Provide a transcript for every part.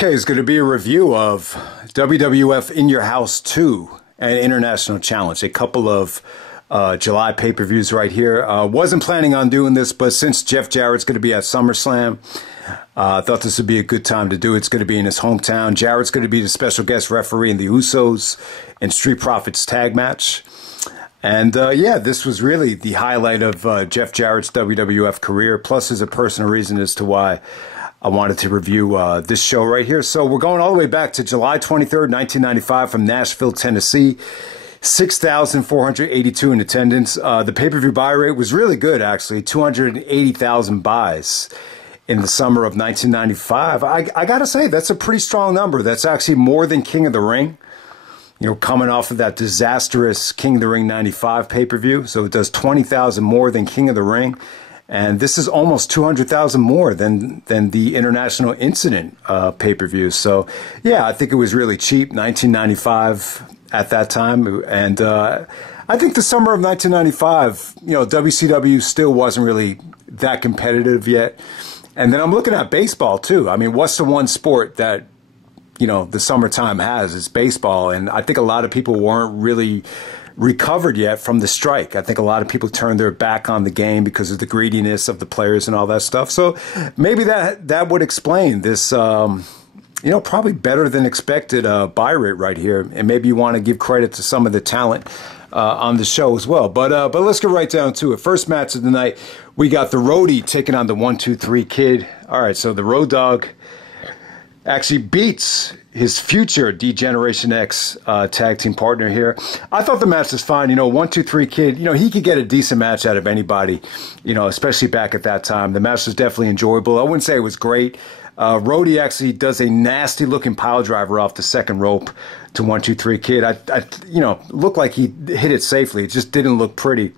Okay, it's going to be a review of WWF In Your House 2 and International Challenge. A couple of July pay-per-views right here. Wasn't planning on doing this, but since Jeff Jarrett's going to be at SummerSlam, I thought this would be a good time to do it. It's going to be in his hometown. Jarrett's going to be the special guest referee in the Usos and Street Profits tag match. And yeah, this was really the highlight of Jeff Jarrett's WWF career. Plus, there's a personal reason as to why I wanted to review this show right here. So we're going all the way back to July 23rd, 1995 from Nashville, Tennessee. 6,482 in attendance. The pay-per-view buy rate was really good, actually. 280,000 buys in the summer of 1995. I got to say, that's a pretty strong number. That's actually more than King of the Ring. You know, coming off of that disastrous King of the Ring 95 pay-per-view. So it does 20,000 more than King of the Ring. And this is almost 200,000 more than the International Incident pay-per-view. So, yeah, I think it was really cheap, 1995 at that time. And I think the summer of 1995, you know, WCW still wasn't really that competitive yet. And then I'm looking at baseball, too. I mean, what's the one sport that, you know, the summertime has? It's baseball. And I think a lot of people weren't really recovered yet from the strike. I think a lot of people turned their back on the game because of the greediness of the players and all that stuff. So maybe that would explain this, you know, probably better than expected buy rate right here. And maybe you want to give credit to some of the talent on the show as well. But let's get right down to it. First match of the night, we got the Roadie taking on the 1-2-3 Kid. All right, so the Road Dogg actually beats his future D-Generation X tag team partner here. I thought the match was fine. You know, 1-2-3 Kid, you know, he could get a decent match out of anybody, you know, especially back at that time. The match was definitely enjoyable. I wouldn't say it was great. Roadie actually does a nasty-looking pile driver off the second rope to 1-2-3 Kid. You know, looked like he hit it safely. It just didn't look pretty.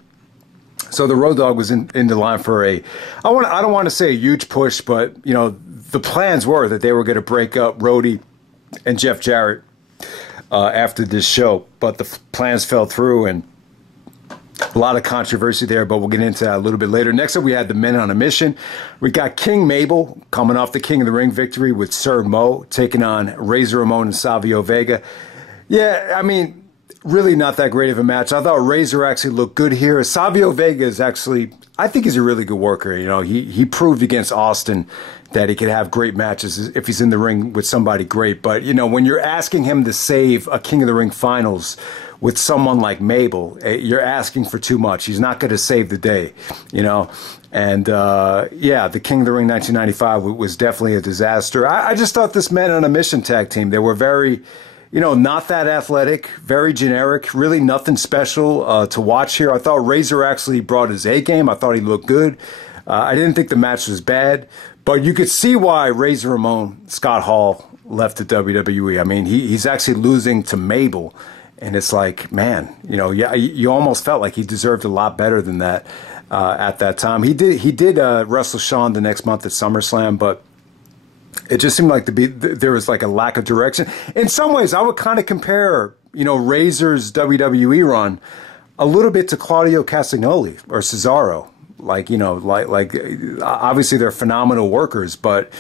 So the Road Dogg was in the line for I don't want to say a huge push, but, you know, the plans were that they were going to break up Roadie and Jeff Jarrett after this show, but the plans fell through, and a lot of controversy there, but we'll get into that a little bit later. Next up, we had the Men on a Mission. We got King Mabel coming off the King of the Ring victory with Sir Mo taking on Razor Ramon and Savio Vega. Yeah, I mean, really not that great of a match. I thought Razor actually looked good here. Savio Vega is actually, I think he's a really good worker. You know, he proved against Austin that he could have great matches if he's in the ring with somebody great. But, you know, when you're asking him to save a King of the Ring finals with someone like Mabel, you're asking for too much. He's not going to save the day, you know. And, yeah, the King of the Ring 1995 was definitely a disaster. I just thought this Men on a Mission tag team, they were very, you know, not that athletic, very generic, really nothing special to watch here. I thought Razor actually brought his A game. I thought he looked good. I didn't think the match was bad, but you could see why Razor Ramon Scott Hall left the WWE. I mean, he's actually losing to Mabel, and it's like, man, you know, yeah, you almost felt like he deserved a lot better than that at that time. He did wrestle Shawn the next month at SummerSlam, but it just seemed like there was like a lack of direction. In some ways, I would kind of compare, you know, Razor's WWE run a little bit to Claudio Castagnoli or Cesaro. Like, you know, like obviously they're phenomenal workers, but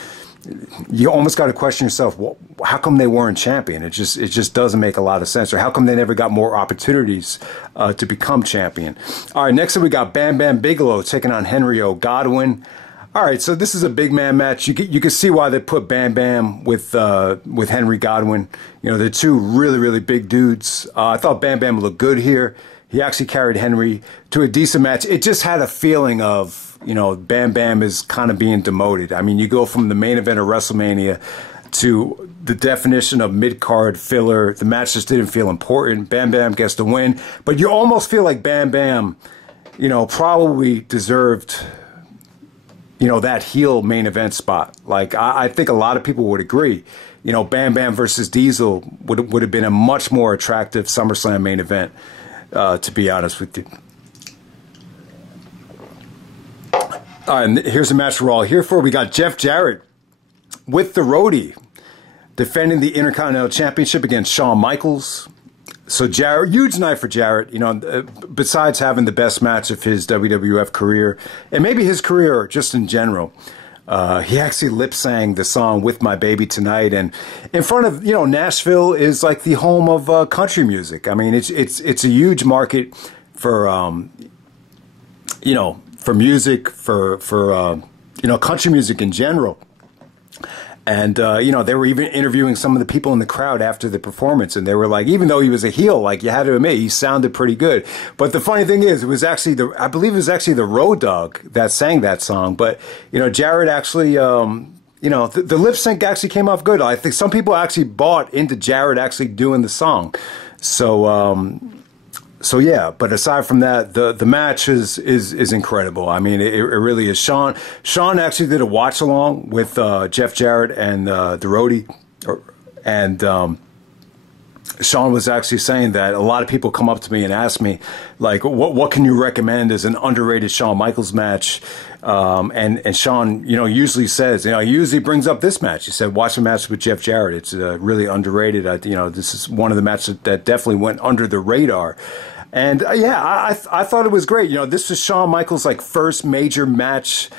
you almost got to question yourself, well, how come they weren't champion? It just doesn't make a lot of sense. Or how come they never got more opportunities to become champion? All right, next up we got Bam Bigelow taking on Henry Godwin. All right, so this is a big man match. You can see why they put Bam with Henry Godwin. You know, they're two really big dudes. I thought Bam looked good here. He actually carried Henry to a decent match. It just had a feeling of, you know, Bam is kind of being demoted. I mean, you go from the main event of WrestleMania to the definition of mid-card filler. The match just didn't feel important. Bam gets the win. But you almost feel like Bam, you know, probably deserved, you know, that heel main event spot. Like, I think a lot of people would agree. You know, Bam versus Diesel would have been a much more attractive SummerSlam main event. To be honest with you. All right, and here's a match we're all here for. We got Jeff Jarrett with the Roadie defending the Intercontinental Championship against Shawn Michaels. So Jarrett, huge night for Jarrett, you know, besides having the best match of his WWF career, and maybe his career just in general. He actually lip sang the song "With My Baby Tonight," and in front of, you know, Nashville is like the home of country music. I mean, it's a huge market for you know, for music, for you know, country music in general. And, you know, they were even interviewing some of the people in the crowd after the performance. And they were like, even though he was a heel, like, you had to admit, he sounded pretty good. But the funny thing is, it was actually I believe it was actually the Road Dogg that sang that song. But, you know, Jarrett actually, you know, the lip sync actually came off good. I think some people actually bought into Jarrett actually doing the song. So yeah, but aside from that, the match is incredible. I mean, it really is. Shawn actually did a watch along with Jeff Jarrett and the Roadie, and Shawn was actually saying that a lot of people come up to me and ask me, like, what can you recommend as an underrated Shawn Michaels match? And Shawn, you know, usually says, you know, he usually brings up this match. He said, watch the match with Jeff Jarrett. It's really underrated. You know, this is one of the matches that definitely went under the radar. And yeah, I thought it was great. You know, this was Shawn Michaels' like first major match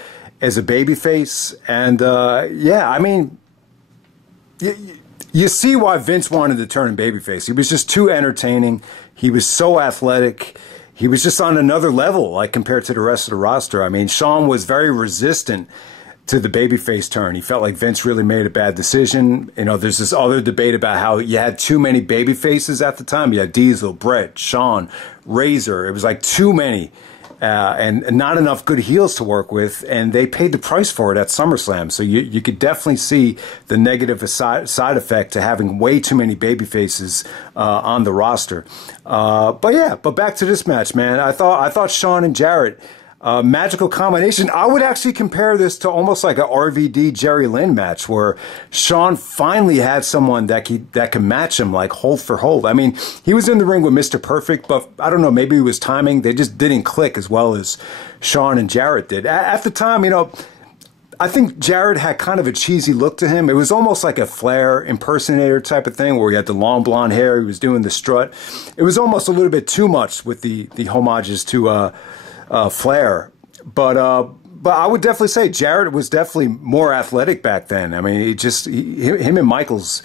as a babyface. And yeah, I mean, you see why Vince wanted to turn him babyface. He was just too entertaining. He was so athletic. He was just on another level, like, compared to the rest of the roster. I mean, Shawn was very resistant to the babyface turn. He felt like Vince really made a bad decision. You know, there's this other debate about how you had too many babyfaces at the time. You had Diesel, Bret, Shawn, Razor. It was like too many. And not enough good heels to work with, and they paid the price for it at SummerSlam. So you could definitely see the negative side effect to having way too many babyfaces on the roster. But yeah, but back to this match, man. I thought Shawn and Jarrett, magical combination. I would actually compare this to almost like a RVD Jerry Lynn match, where Shawn finally had someone that can match him, like, hold for hold. I mean, he was in the ring with Mr. Perfect, but I don't know, maybe it was timing. They just didn't click as well as Shawn and Jarrett did. At the time, you know, I think Jarrett had kind of a cheesy look to him. It was almost like a Flair impersonator type of thing, where he had the long blonde hair, he was doing the strut. It was almost a little bit too much with the homages to Flair, but I would definitely say Jarrett was definitely more athletic back then. I mean, him and Michaels,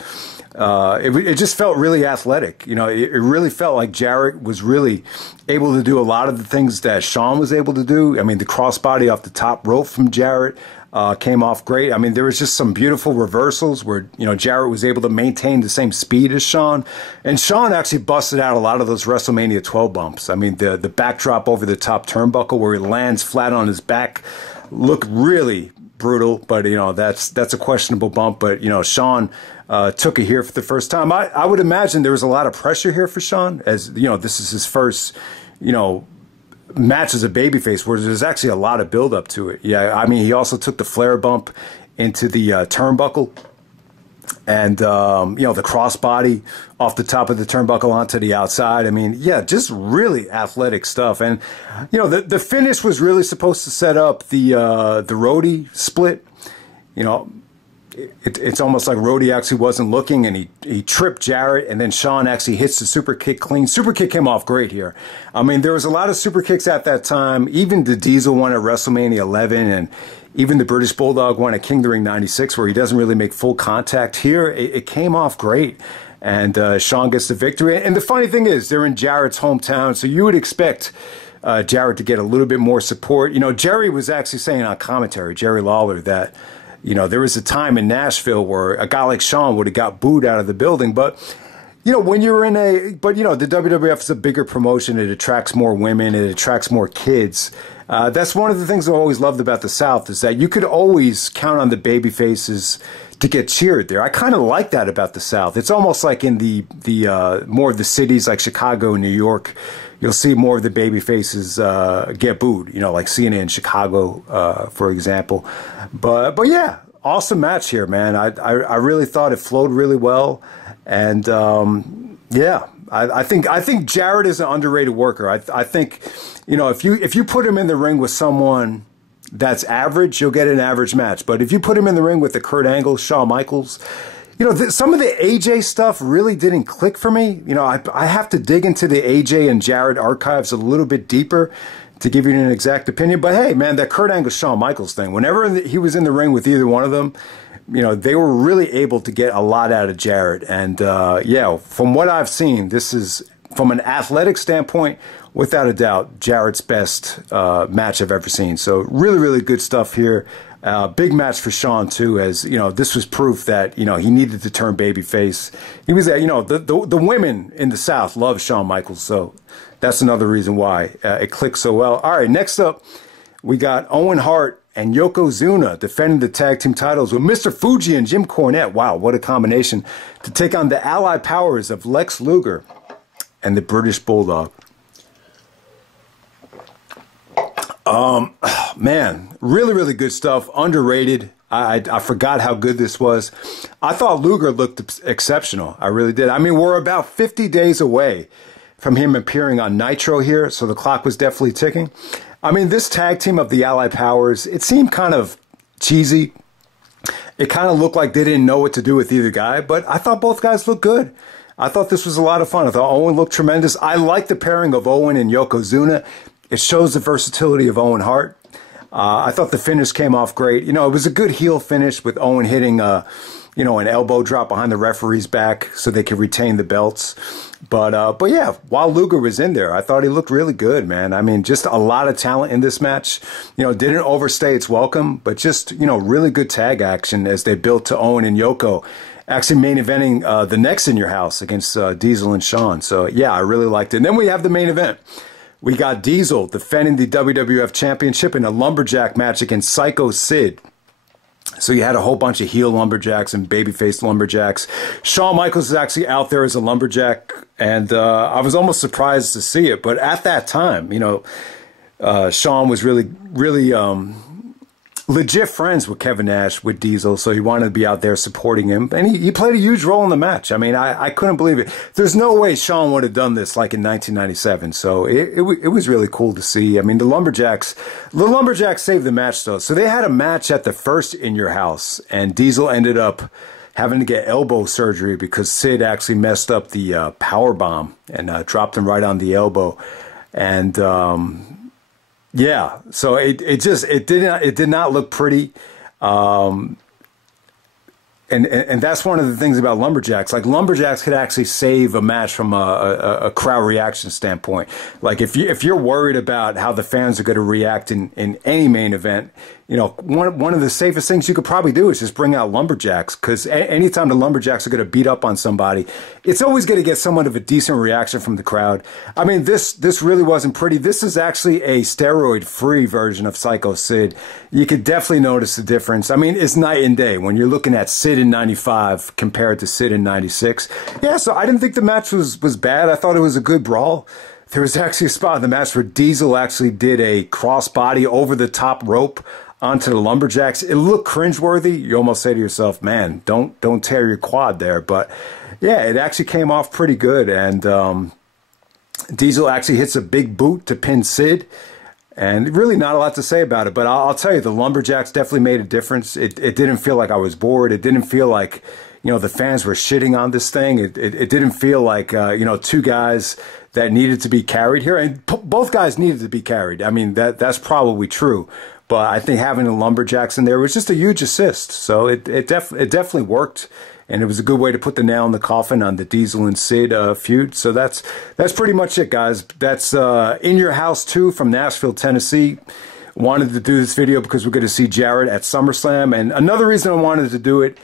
it just felt really athletic. You know, it really felt like Jarrett was really able to do a lot of the things that Shawn was able to do. I mean, the crossbody off the top rope from Jarrett came off great. I mean, there was just some beautiful reversals where, you know, Jarrett was able to maintain the same speed as Shawn. And Shawn actually busted out a lot of those WrestleMania 12 bumps. I mean, the backdrop over the top turnbuckle where he lands flat on his back looked really brutal. But, you know, that's a questionable bump. But, you know, Shawn took it here for the first time. I would imagine there was a lot of pressure here for Shawn, as, you know, this is his first, you know, match as a babyface, where there's actually a lot of build up to it. Yeah, I mean, he also took the Flair bump into the turnbuckle, and you know, the crossbody off the top of the turnbuckle onto the outside. I mean, yeah, just really athletic stuff. And you know, the finish was really supposed to set up the Roadie split. You know, it's almost like Roadie actually wasn't looking, and he tripped Jarrett, and then Shawn actually hits the super kick clean. Super kick came off great here. I mean, there was a lot of super kicks at that time. Even the Diesel one at WrestleMania 11, and even the British Bulldog one at King of the Ring 96, where he doesn't really make full contact. Here, it came off great, and Shawn gets the victory. And the funny thing is, they're in Jarrett's hometown, so you would expect Jarrett to get a little bit more support. You know, Jerry was actually saying on commentary, Jerry Lawler, that, you know, there was a time in Nashville where a guy like Shawn would have got booed out of the building. But, you know, when you're but, you know, the WWF is a bigger promotion. It attracts more women. It attracts more kids. That's one of the things I always loved about the South, is that you could always count on the baby-faces to get cheered there. I kind of like that about the South. It's almost like in the more of the cities like Chicago and New York, you'll see more of the baby faces get booed, you know, like CNN in Chicago, for example. But yeah, awesome match here, man. I really thought it flowed really well. And yeah, I think Jarrett is an underrated worker. I think, you know, if you put him in the ring with someone that's average, you'll get an average match. But if you put him in the ring with the Kurt Angle, Shawn Michaels, you know, some of the AJ stuff really didn't click for me. You know, I have to dig into the AJ and Jarrett archives a little bit deeper to give you an exact opinion. But hey, man, that Kurt Angle Shawn Michaels thing, whenever he was in the ring with either one of them, you know, they were really able to get a lot out of Jarrett. And yeah, from what I've seen, this is, from an athletic standpoint, without a doubt, Jarrett's best match I've ever seen. So really, really good stuff here. Big match for Shawn too, as you know, this was proof that, you know, he needed to turn babyface. He was, you know, the women in the South love Shawn Michaels, so that's another reason why it clicked so well. All right, next up, we got Owen Hart and Yokozuna defending the tag team titles with Mr. Fuji and Jim Cornette. Wow, what a combination, to take on the allied powers of Lex Luger and the British Bulldog. Man, really, really good stuff. Underrated. I forgot how good this was. I thought Luger looked exceptional. I really did. I mean, we're about 50 days away from him appearing on Nitro here, so the clock was definitely ticking. I mean, this tag team of the Allied Powers, it seemed kind of cheesy. It kind of looked like they didn't know what to do with either guy, but I thought both guys looked good. I thought this was a lot of fun. I thought Owen looked tremendous. I like the pairing of Owen and Yokozuna. It shows the versatility of Owen Hart. I thought the finish came off great. You know, it was a good heel finish with Owen hitting, you know, an elbow drop behind the referee's back so they could retain the belts. But yeah, while Luger was in there, I thought he looked really good, man. I mean, just a lot of talent in this match. You know, didn't overstay its welcome, but just, you know, really good tag action as they built to Owen and Yoko. Actually main eventing the next In Your House against Diesel and Shawn. So yeah, I really liked it. And then we have the main event. We got Diesel defending the WWF Championship in a Lumberjack match against Sycho Sid. So you had a whole bunch of heel Lumberjacks and babyface Lumberjacks. Shawn Michaels is actually out there as a Lumberjack, and I was almost surprised to see it. But at that time, you know, Shawn was really legit friends with Kevin Nash, with Diesel, so he wanted to be out there supporting him. And he played a huge role in the match. I mean, I couldn't believe it. There's no way Shawn would have done this like in 1997. So it was really cool to see. I mean, the Lumberjacks saved the match, though. So they had a match at the first In Your House, and Diesel ended up having to get elbow surgery because Sid actually messed up the power bomb and dropped him right on the elbow. And yeah, so it did not look pretty, and that's one of the things about Lumberjacks. Like, Lumberjacks could actually save a match from a crowd reaction standpoint. Like, if you're worried about how the fans are going to react in any main event, you know, one of the safest things you could probably do is just bring out Lumberjacks, because anytime the Lumberjacks are going to beat up on somebody, it's always going to get somewhat of a decent reaction from the crowd. I mean, this really wasn't pretty. This is actually a steroid-free version of Sycho Sid. You could definitely notice the difference. I mean, it's night and day when you're looking at Sid in 95 compared to Sid in 96. Yeah, so I didn't think the match was bad. I thought it was a good brawl. There was actually a spot in the match where Diesel actually did a crossbody over the top rope onto the Lumberjacks. It looked cringeworthy. You almost say to yourself, man, don't tear your quad there. But yeah, it actually came off pretty good. And Diesel actually hits a big boot to pin Sid. And really not a lot to say about it. But I'll tell you, the Lumberjacks definitely made a difference. It didn't feel like I was bored. It didn't feel like, you know, the fans were shitting on this thing. It didn't feel like, you know, two guys that needed to be carried here. And both guys needed to be carried. I mean, that's probably true. But I think having the Lumberjacks in there was just a huge assist. So it definitely worked. And it was a good way to put the nail in the coffin on the Diesel and Sid feud. So that's pretty much it, guys. That's In Your House 2 from Nashville, Tennessee. Wanted to do this video because we're going to see Jarrett at SummerSlam. And another reason I wanted to do it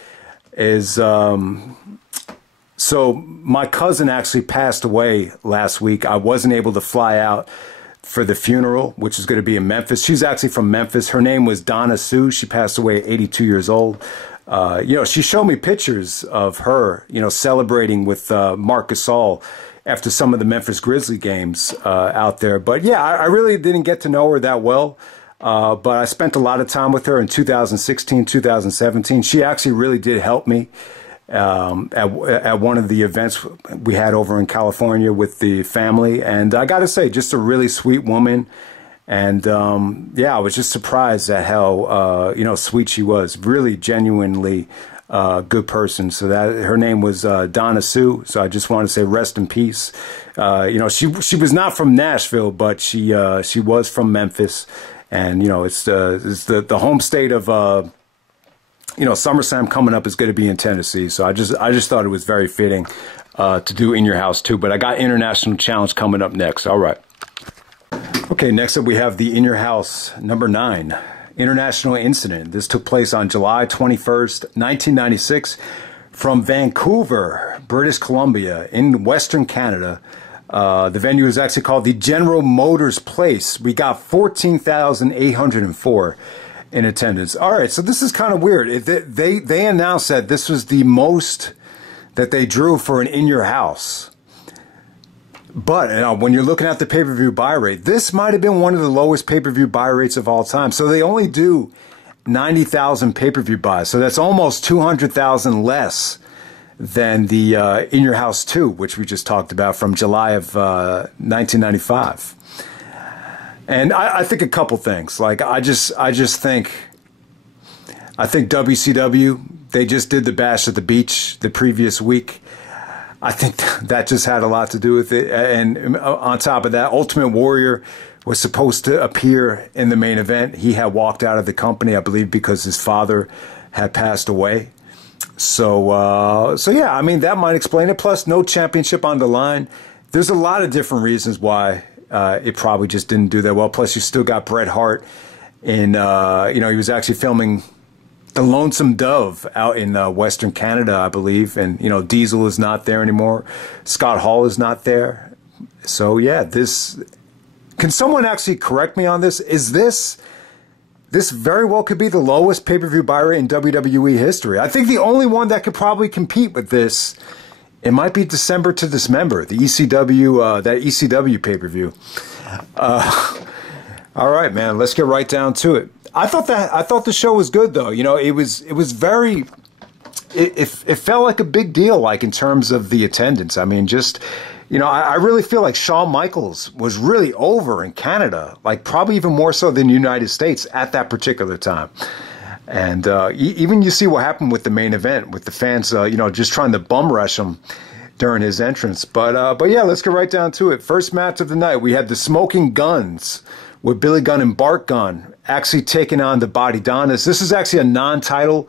is, so my cousin actually passed away last week. I wasn't able to fly out for the funeral, which is going to be in Memphis. She's actually from Memphis. Her name was Donna Sue. She passed away at 82 years old. You know, she showed me pictures of her, you know, celebrating with Marc Gasol after some of the Memphis Grizzly games out there. But yeah, I really didn't get to know her that well. But I spent a lot of time with her in 2016, 2017. She actually really did help me at one of the events we had over in California with the family. And I got to say, just a really sweet woman. And yeah, I was just surprised at how, you know, sweet she was. Really genuinely good person. So that her name was Donna Sue. So I just want to say rest in peace. You know, she was not from Nashville, but she was from Memphis, and you know, it's the home state of you know, SummerSlam coming up is going to be in Tennessee. So I just thought it was very fitting to do In Your House too. But I got International Challenge coming up next. All right. Okay, next up we have the In Your House number 9. International Incident. This took place on July 21st, 1996 from Vancouver, British Columbia in Western Canada. The venue is actually called the General Motors Place. We got 14,804 in attendance. All right, so this is kind of weird. They announced that this was the most that they drew for an In Your House. But when you're looking at the pay-per-view buy rate, this might have been one of the lowest pay-per-view buy rates of all time. So they only do 90,000 pay-per-view buys. So that's almost 200,000 less than the In Your House 2, which we just talked about from July of 1995. And I think a couple things. Like I think WCW, they just did the Bash at the Beach the previous week. I think that just had a lot to do with it. And on top of that, Ultimate Warrior was supposed to appear in the main event. He had walked out of the company, I believe, because his father had passed away. So yeah, I mean, that might explain it. Plus, no championship on the line. There's a lot of different reasons why it probably just didn't do that well. Plus, you still got Bret Hart in, you know, he was actually filming The Lonesome Dove out in Western Canada, I believe. And, you know, Diesel is not there anymore. Scott Hall is not there. So, yeah, this... Can someone actually correct me on this? Is this very well could be the lowest pay-per-view buy rate in WWE history. I think the only one that could probably compete with this, it might be December to Dismember, the ECW, that ECW pay-per-view. All right, man, let's get right down to it. I thought the show was good though. You know, it was very. It felt like a big deal, like in terms of the attendance. I mean, just, you know, I really feel like Shawn Michaels was really over in Canada, like probably even more so than the United States at that particular time. And even you see what happened with the main event, with the fans, you know, just trying to bum rush him during his entrance. But yeah, let's get right down to it. First match of the night, we had the Smoking Guns with Billy Gunn and Bart Gunn actually taking on the Bodydonnas. This is actually a non-title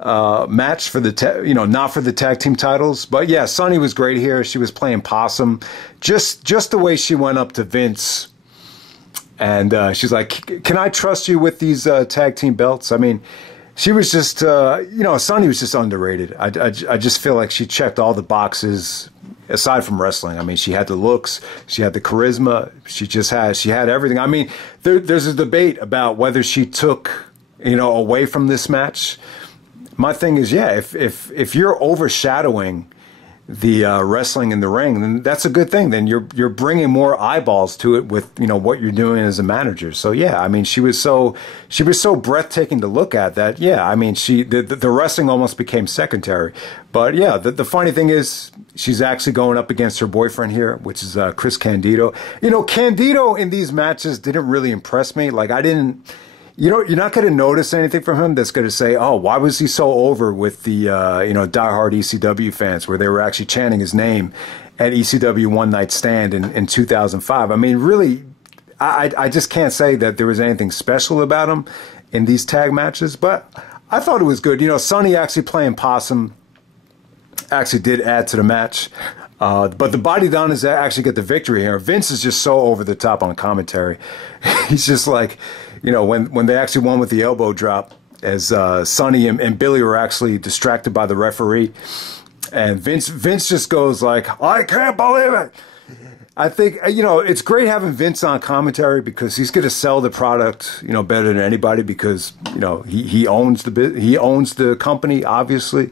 match for the, you know, not for the tag team titles. But yeah, Sunny was great here. She was playing possum. Just the way she went up to Vince. And she's like, can I trust you with these tag team belts? I mean, she was just, you know, Sunny was just underrated. I just feel like she checked all the boxes aside from wrestling. I mean, she had the looks, she had the charisma, she had everything. I mean, there's a debate about whether she took, you know, away from this match. My thing is, yeah, if you're overshadowing the wrestling in the ring, then that's a good thing. Then you're bringing more eyeballs to it with, you know, what you're doing as a manager. So yeah, I mean, she was so breathtaking to look at that. Yeah, I mean, the wrestling almost became secondary. But yeah, the funny thing is, she's actually going up against her boyfriend here, which is Chris Candido. You know, Candido in these matches didn't really impress me. Like I didn't. You know, you're not going to notice anything from him that's going to say, oh, why was he so over with the, you know, diehard ECW fans, where they were actually chanting his name at ECW One Night Stand in 2005. I mean, really, I just can't say that there was anything special about him in these tag matches, but I thought it was good. You know, Sunny actually playing possum actually did add to the match. But the Bodydonnas actually get the victory here. Vince is just so over the top on commentary. He's just like, you know, when they actually won with the elbow drop, as Sunny and Billy were actually distracted by the referee, and Vince just goes like, I can't believe it. I think, you know, it's great having Vince on commentary because he's going to sell the product, you know, better than anybody because, you know, he owns the company, obviously.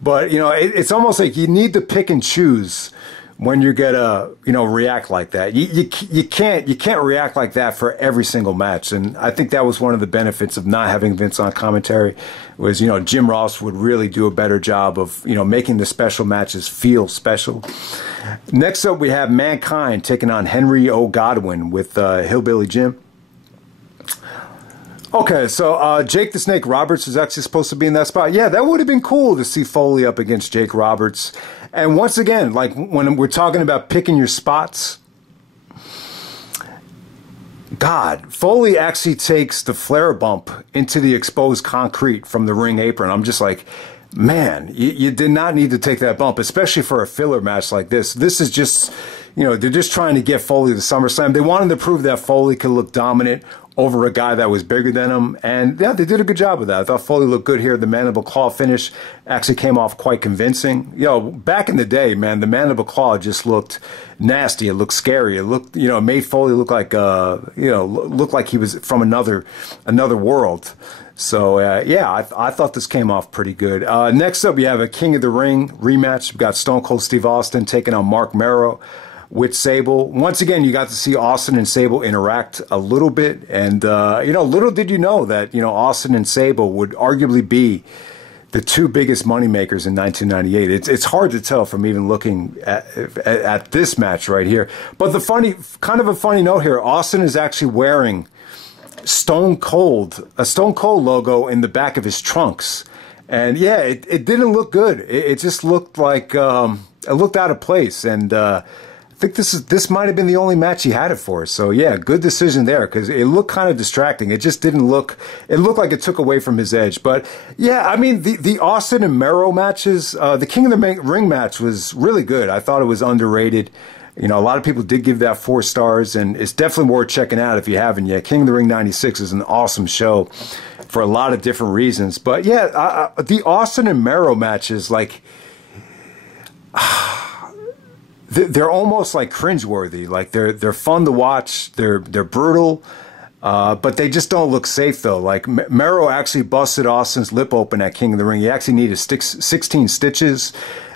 But, you know, it's almost like you need to pick and choose when you're gonna, you know, react like that. You can't react like that for every single match. And I think that was one of the benefits of not having Vince on commentary was, you know, Jim Ross would really do a better job of, you know, making the special matches feel special. Next up, we have Mankind taking on Henry O. Godwin with Hillbilly Jim. Okay, so Jake the Snake Roberts was actually supposed to be in that spot. Yeah, that would have been cool to see Foley up against Jake Roberts. And once again, like when we're talking about picking your spots, God, Foley actually takes the flare bump into the exposed concrete from the ring apron. I'm just like, man, you did not need to take that bump, especially for a filler match like this. This is just, you know, they're just trying to get Foley to SummerSlam. They wanted to prove that Foley could look dominant over a guy that was bigger than him. And yeah, they did a good job of that. I thought Foley looked good here. The mandible claw finish actually came off quite convincing. You know, back in the day, man, the mandible claw just looked nasty. It looked scary. It looked, you know, it made Foley look like, you know, looked like he was from another world. So, yeah, I thought this came off pretty good. Next up, we have a King of the Ring rematch. We've got Stone Cold Steve Austin taking on Marc Mero with Sable. Once again, you got to see Austin and Sable interact a little bit. And, you know, little did you know that, you know, Austin and Sable would arguably be the two biggest moneymakers in 1998. It's hard to tell from even looking at this match right here. But the kind of a funny note here, Austin is actually wearing a Stone Cold logo in the back of his trunks. And yeah, it didn't look good. It just looked like, it looked out of place. And, I think this might have been the only match he had it for. So yeah, good decision there because it looked kind of distracting. It just didn't look. It looked like it took away from his edge. But yeah, I mean the Austin and Mero matches, the King of the Ring match was really good. I thought it was underrated. You know, a lot of people did give that 4 stars, and it's definitely worth checking out if you haven't yet. King of the Ring '96 is an awesome show for a lot of different reasons. But yeah, the Austin and Mero matches, like. They're almost like cringeworthy. Like they're fun to watch. They're brutal, but they just don't look safe though. Like Mero actually busted Austin's lip open at King of the Ring. He actually needed 16 stitches.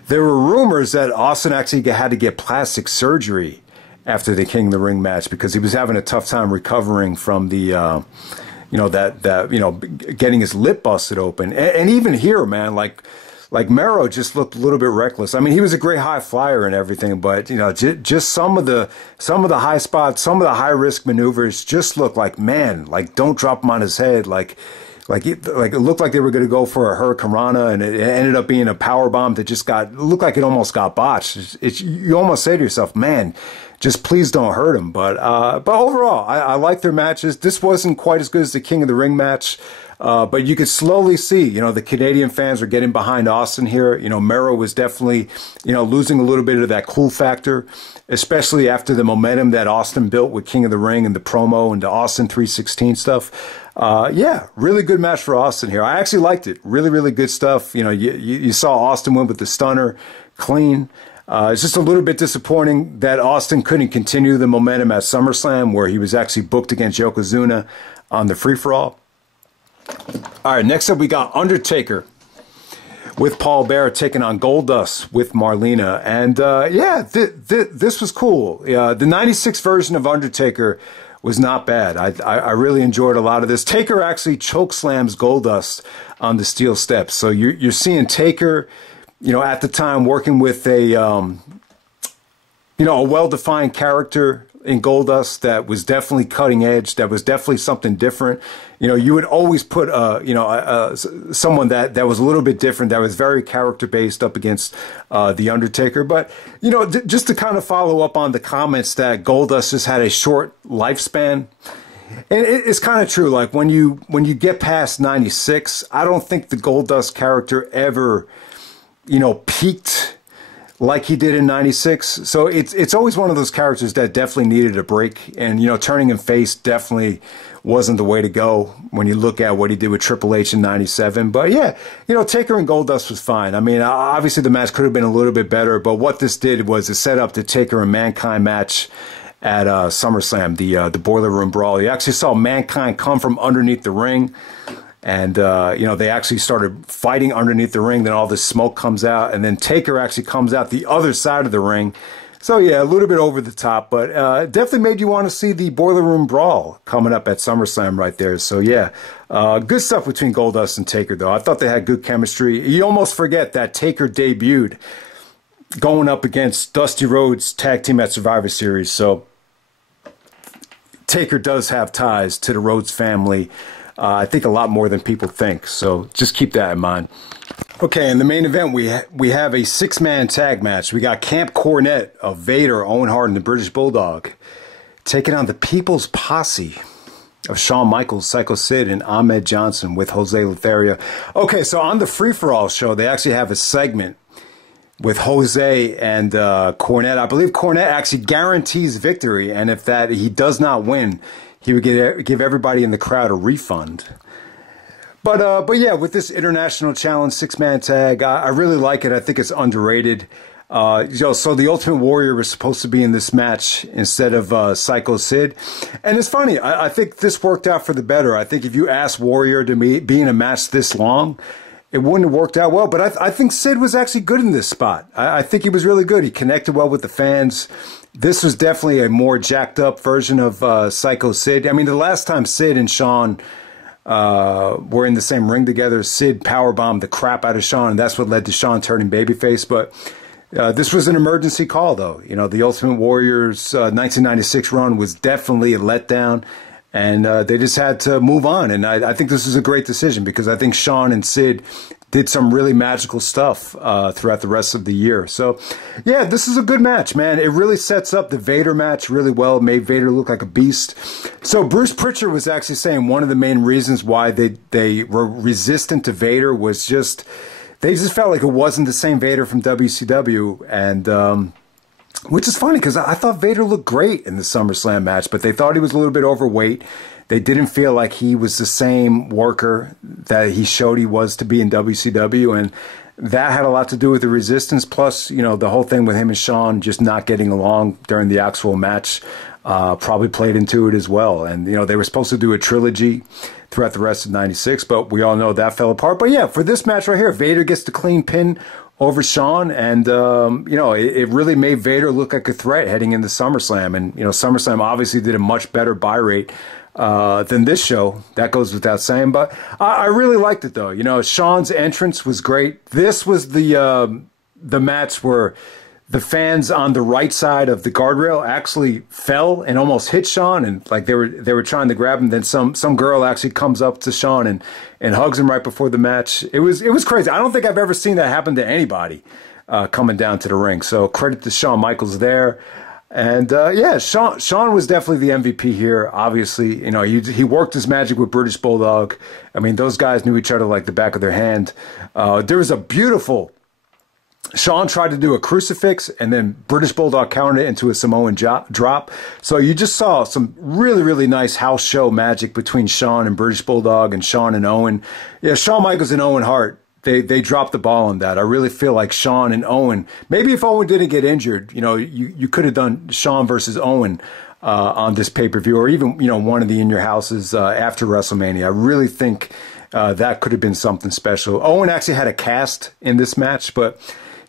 There were rumors that Austin actually had to get plastic surgery after the King of the Ring match because he was having a tough time recovering from the, you know, that you know, getting his lip busted open. And even here, man, like Mero just looked a little bit reckless. I mean, he was a great high flyer and everything, but you know, just some of the high spots, some of the high risk maneuvers just looked like, man, like don't drop him on his head. Like it looked like they were going to go for a Hurricane Rana, and it ended up being a power bomb that just looked like it almost got botched. You almost say to yourself, man, just please don't hurt him. But overall, I like their matches. This wasn't quite as good as the King of the Ring match. But you could slowly see, you know, the Canadian fans were getting behind Austin here. You know, Mero was definitely, you know, losing a little bit of that cool factor, especially after the momentum that Austin built with King of the Ring and the promo and the Austin 316 stuff. Yeah, really good match for Austin here. I actually liked it. Really, really good stuff. You know, you saw Austin win with the stunner, clean. It's just a little bit disappointing that Austin couldn't continue the momentum at SummerSlam, where he was actually booked against Yokozuna on the free-for-all. All right, next up we got Undertaker with Paul Bearer taking on Goldust with Marlena. And yeah, this was cool. The 96 version of Undertaker was not bad. I really enjoyed a lot of this. Taker actually choke slams Goldust on the steel steps. So you're seeing Taker, you know, at the time working with a, you know, a well-defined character in Goldust that was definitely cutting edge, that was definitely something different. You know, you would always put, you know, someone that was a little bit different, that was very character-based up against The Undertaker. But, you know, just to kind of follow up on the comments that Goldust just had a short lifespan, and it's kind of true. Like, when you get past 96, I don't think the Goldust character ever, you know, peaked like he did in 96. So it's always one of those characters that definitely needed a break. And, you know, turning him face definitely wasn't the way to go when you look at what he did with Triple H in 97. But yeah, you know, Taker and Goldust was fine. I mean, obviously the match could have been a little bit better, but what this did was it set up the Taker and Mankind match at SummerSlam, the Boiler Room Brawl. You actually saw Mankind come from underneath the ring. And, you know, they actually started fighting underneath the ring. Then all this smoke comes out. And then Taker actually comes out the other side of the ring. So, yeah, a little bit over the top. But definitely made you want to see the Boiler Room Brawl coming up at SummerSlam right there. So, yeah, good stuff between Goldust and Taker, though. I thought they had good chemistry. You almost forget that Taker debuted going up against Dusty Rhodes' tag team at Survivor Series. So, Taker does have ties to the Rhodes family. I think a lot more than people think. So just keep that in mind. Okay, in the main event, we have a 6-man tag match. We got Camp Cornette of Vader, Owen Hart, and the British Bulldog taking on the People's Posse of Shawn Michaels, Sycho Sid, and Ahmed Johnson with Jose Lothario. Okay, so on the free-for-all show, they actually have a segment with Jose and Cornette. I believe Cornette actually guarantees victory, and if he does not win, he would give everybody in the crowd a refund. But yeah, with this International Challenge 6-man tag, I really like it. I think it's underrated. So the Ultimate Warrior was supposed to be in this match instead of Sycho Sid. And it's funny, I think this worked out for the better. I think if you asked Warrior to be in a match this long, it wouldn't have worked out well. But I think Sid was actually good in this spot. I think he was really good. He connected well with the fans. This was definitely a more jacked up version of Sycho Sid. I mean, the last time Sid and Shawn were in the same ring together, Sid powerbombed the crap out of Shawn, and that's what led to Shawn turning babyface. But this was an emergency call, though. You know, the Ultimate Warrior's 1996 run was definitely a letdown, and they just had to move on. And I think this was a great decision because I think Shawn and Sid did some really magical stuff throughout the rest of the year. So, yeah, this is a good match, man. It really sets up the Vader match really well. Made Vader look like a beast. So Bruce Pritchard was actually saying one of the main reasons why they were resistant to Vader was just they just felt like it wasn't the same Vader from WCW, and which is funny because I thought Vader looked great in the SummerSlam match, but they thought he was a little bit overweight. They didn't feel like he was the same worker that he showed he was to be in WCW, and that had a lot to do with the resistance. Plus, you know, the whole thing with him and Shawn just not getting along during the actual match probably played into it as well. And, you know, they were supposed to do a trilogy throughout the rest of '96, but we all know that fell apart. But yeah, for this match right here, Vader gets the clean pin over Shawn, and you know, it really made Vader look like a threat heading into SummerSlam. And you know, SummerSlam obviously did a much better buy rate than this show. That goes without saying. But I really liked it, though. You know, Shawn's entrance was great. This was the match where the fans on the right side of the guardrail actually fell and almost hit Shawn, and like they were trying to grab him. Then some girl actually comes up to Shawn and hugs him right before the match. It was crazy. I don't think I've ever seen that happen to anybody coming down to the ring. So credit to Shawn Michaels there. And yeah, Shawn was definitely the MVP here. Obviously, you know, he worked his magic with British Bulldog. I mean, those guys knew each other like the back of their hand. There was a beautiful. Shawn tried to do a crucifix, and then British Bulldog countered it into a Samoan drop. So you just saw some really, really nice house show magic between Shawn and British Bulldog, and Shawn and Owen. Yeah, Shawn Michaels and Owen Hart, they dropped the ball on that. I really feel like Shawn and Owen, maybe if Owen didn't get injured, you know, you could have done Shawn versus Owen on this pay-per-view, or even, you know, one of the In Your Houses after WrestleMania. I really think that could have been something special. Owen actually had a cast in this match, but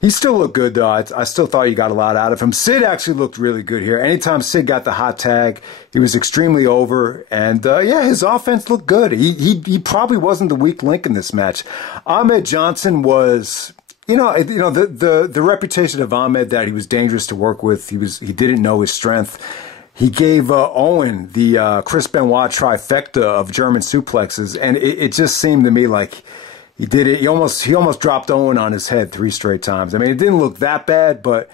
he still looked good, though. I still thought you got a lot out of him. Sid actually looked really good here. Anytime Sid got the hot tag, he was extremely over. And, yeah, his offense looked good. He probably wasn't the weak link in this match. Ahmed Johnson was, you know, the reputation of Ahmed that he was dangerous to work with. He didn't know his strength. He gave Owen the Chris Benoit trifecta of German suplexes, and it just seemed to me like he did it. He almost dropped Owen on his head 3 straight times. I mean, it didn't look that bad, but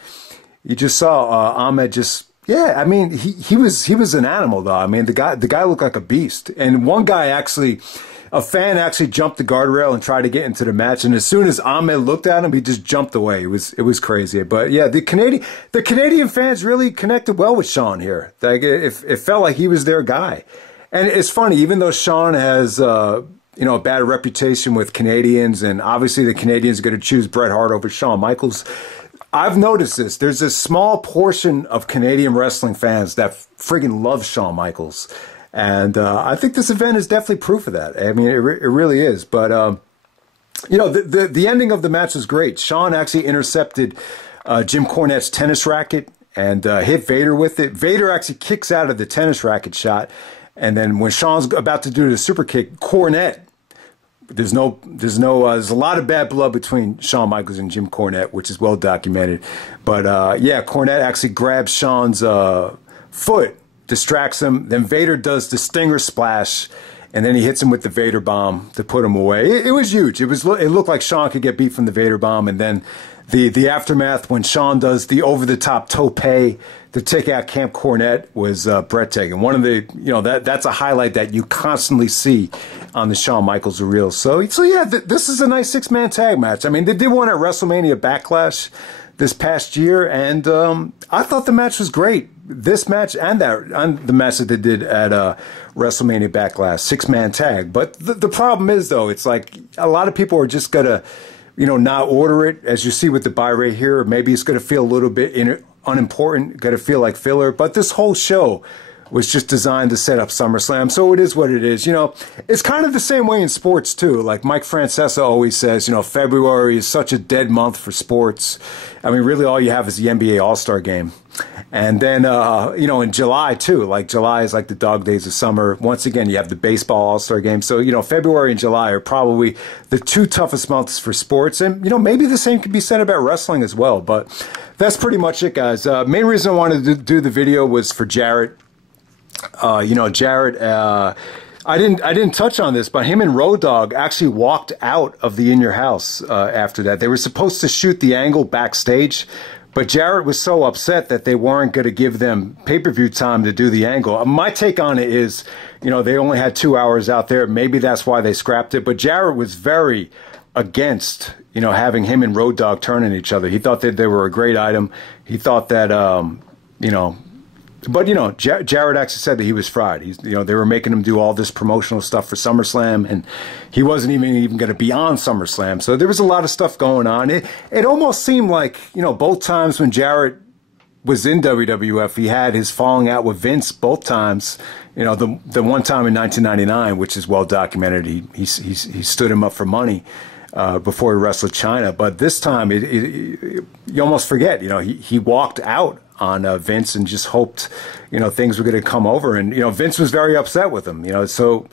you just saw Ahmed just, yeah. I mean, he was an animal, though. I mean, the guy looked like a beast. And one guy actually, a fan actually jumped the guardrail and tried to get into the match. And as soon as Ahmed looked at him, he just jumped away. It was crazy. But yeah, the Canadian fans really connected well with Shawn here. Like it felt like he was their guy. And it's funny, even though Shawn has you know, a bad reputation with Canadians, and obviously the Canadians are going to choose Bret Hart over Shawn Michaels. I've noticed this. There's a small portion of Canadian wrestling fans that friggin' love Shawn Michaels. And I think this event is definitely proof of that. I mean, it really is. But, you know, the ending of the match was great. Shawn actually intercepted Jim Cornette's tennis racket and hit Vader with it. Vader actually kicks out of the tennis racket shot. And then when Shawn's about to do the super kick, Cornette, there's a lot of bad blood between Shawn Michaels and Jim Cornette, which is well documented. But yeah, Cornette actually grabs Shawn's foot, distracts him. Then Vader does the stinger splash, and then he hits him with the Vader bomb to put him away. It was huge. It looked like Shawn could get beat from the Vader bomb, and then the aftermath when Shawn does the over-the-top tope to take out Camp Cornette was breathtaking. One of the, that's a highlight that you constantly see on the Shawn Michaels reels. So yeah, this is a nice 6-man tag match. I mean, they did one at WrestleMania Backlash this past year, and I thought the match was great. This match and the match that they did at WrestleMania Backlash, 6-man tag. But the problem is, though, it's like a lot of people are just gonna, not order it, as you see with the buy rate here. Maybe it's gonna feel a little bit unimportant, gonna feel like filler. But this whole show was just designed to set up SummerSlam, so it is what it is. It's kind of the same way in sports too. Like Mike Francesa always says, February is such a dead month for sports. I mean, really all you have is the NBA All-Star Game. And then, in July too, like July is like the dog days of summer. Once again, you have the baseball All-Star Game. So, February and July are probably the 2 toughest months for sports. And, maybe the same could be said about wrestling as well. But that's pretty much it, guys. Main reason I wanted to do the video was for Jarrett. Jarrett, I didn't touch on this, but him and Road Dogg actually walked out of the In Your House after that. They were supposed to shoot the angle backstage, but Jarrett was so upset that they weren't going to give them pay-per-view time to do the angle. My take on it is, they only had 2 hours out there. Maybe that's why they scrapped it. But Jarrett was very against, having him and Road Dogg turning each other. He thought that they were a great item. He thought that, But, Jarrett actually said that he was fried. They were making him do all this promotional stuff for SummerSlam, and he wasn't even going to be on SummerSlam. So there was a lot of stuff going on. It almost seemed like, both times when Jarrett was in WWF, he had his falling out with Vince both times. The one time in 1999, which is well documented, he stood him up for money before he wrestled China. But this time, you almost forget, he walked out on Vince and just hoped, things were going to come over. And, Vince was very upset with him, so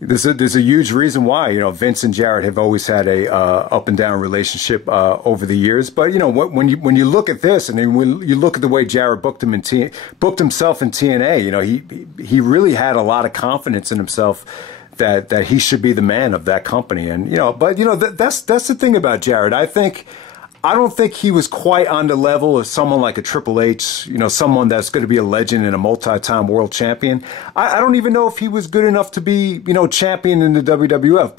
there's a huge reason why, Vince and Jarrett have always had a up and down relationship over the years. But, when you look at this, and then when you look at the way Jarrett booked himself in TNA, he really had a lot of confidence in himself that he should be the man of that company. And, that's the thing about Jarrett. I don't think he was quite on the level of someone like a Triple H, someone that's going to be a legend and a multi-time world champion. I don't even know if he was good enough to be, champion in the WWF.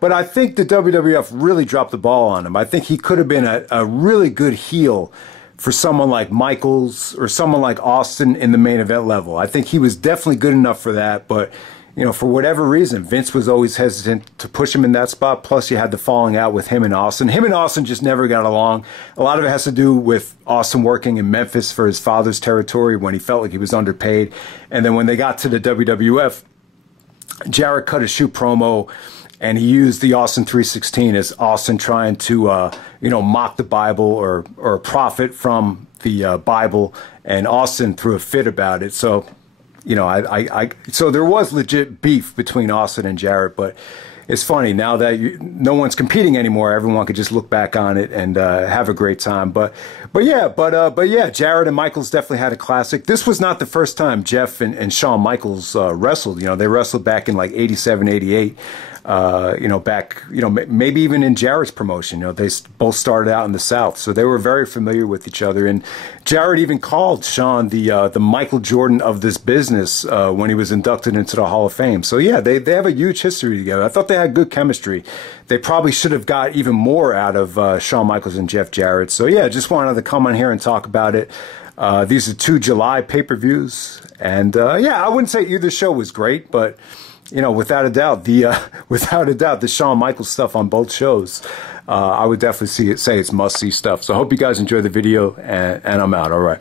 But I think the WWF really dropped the ball on him. I think he could have been a really good heel for someone like Michaels or someone like Austin in the main event level. I think he was definitely good enough for that, but for whatever reason, Vince was always hesitant to push him in that spot. Plus, you had the falling out with him and Austin. Him and Austin just never got along. A lot of it has to do with Austin working in Memphis for his father's territory when he felt like he was underpaid. And then when they got to the WWF, Jarrett cut a shoot promo, and he used the Austin 316 as Austin trying to, mock the Bible or profit from the Bible. And Austin threw a fit about it. So, so there was legit beef between Austin and Jarrett, but it's funny now that no one's competing anymore. Everyone could just look back on it and have a great time. But yeah, Jarrett and Michaels definitely had a classic. This was not the first time Jeff and Shawn Michaels wrestled. They wrestled back in like 87, 88. Maybe even in Jarrett's promotion. They both started out in the South, so they were very familiar with each other. And Jarrett even called Shawn the Michael Jordan of this business when he was inducted into the Hall of Fame. So yeah, they have a huge history together. I thought they had good chemistry. They probably should have got even more out of Shawn Michaels and Jeff Jarrett. So yeah, just wanted to come on here and talk about it. These are 2 July pay-per-views, and yeah, I wouldn't say either show was great, but without a doubt, the Shawn Michaels stuff on both shows, I would definitely say it's must-see stuff. So I hope you guys enjoy the video, and I'm out. All right.